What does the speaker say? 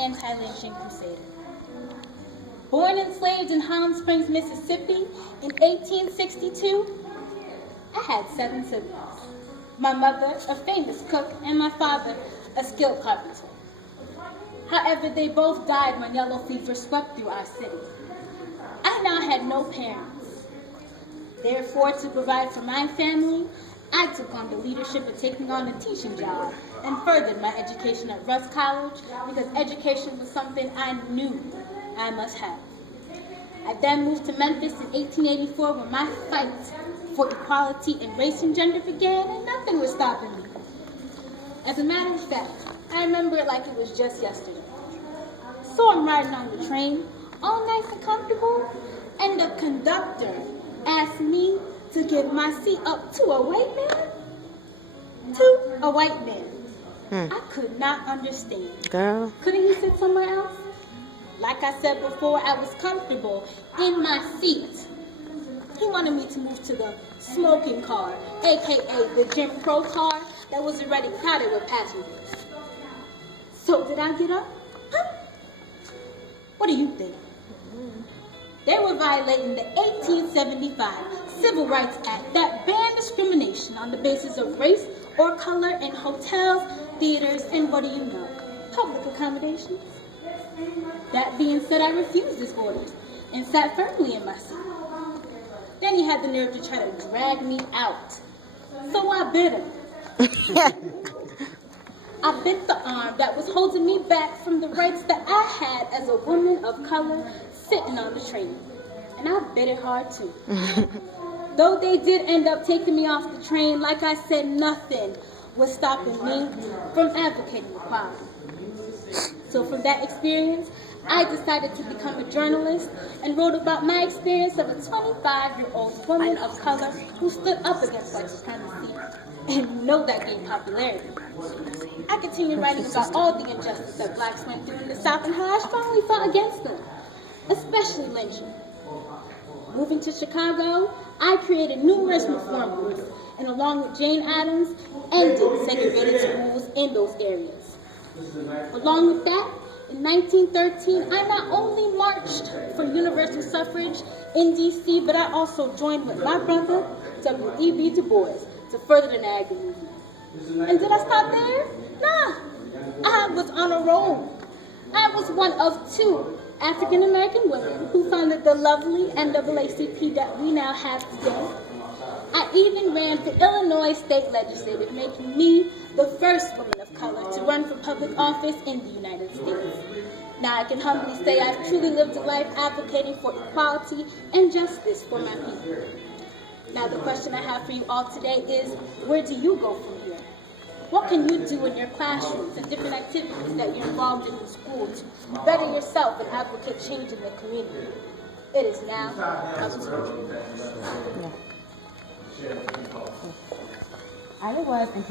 anti-lynching crusader. Born enslaved in Holland Springs, Mississippi in 1862, I had 7 siblings. My mother, a famous cook, and my father, a skilled carpenter. However, they both died when yellow fever swept through our city. I now had no parents. Therefore, to provide for my family, I took on the leadership of taking on a teaching job and furthered my education at Russ College because education was something I knew I must have. I then moved to Memphis in 1884 when my fight for equality in race and gender began, and nothing was stopping me. As a matter of fact, I remember it like it was just yesterday. So I'm riding on the train, all nice and comfortable, and the conductor asked me to give my seat up to a white man. To a white man. I could not understand. Girl. Couldn't he sit somewhere else? Like I said before, I was comfortable in my seat. He wanted me to move to the smoking car, aka the Jim Crow car that was already crowded with passengers. So did I get up? Huh? What do you think? They were violating the 1875 Civil Rights Act that banned discrimination on the basis of race or color in hotels, theaters, and what do you know? Public accommodations. That being said, I refused this order and sat firmly in my seat. Then he had the nerve to try to drag me out. So I bit him. I bit the arm that was holding me back from the rights that I had as a woman of color sitting on the train. And I bit it hard too. Though they did end up taking me off the train, like I said, nothing was stopping me from advocating equality. So from that experience, I decided to become a journalist and wrote about my experience of a 25-year-old woman of color who stood up against white supremacy. And you know that gained popularity. I continued writing about all the injustice that blacks went through in the South and how I strongly fought against them, especially lynching. Moving to Chicago, I created numerous reform groups and along with Jane Addams, ended segregated schools in those areas. Along with that, in 1913, I not only marched for universal suffrage in D.C., but I also joined with my brother, W.E.B. Du Bois, to further the Niagara movement. And did I stop there? Nah, I was on a roll. I was one of 2 African-American women who founded the lovely NAACP that we now have today. I even ran for Illinois state legislature, making me the first woman of color to run for public office in the United States. Now I can humbly say I've truly lived a life advocating for equality and justice for my people. Now the question I have for you all today is, where do you go from here? What can you do in your classrooms and different activities that you're involved in school to better yourself and advocate change in the community? It is now up to you. I was and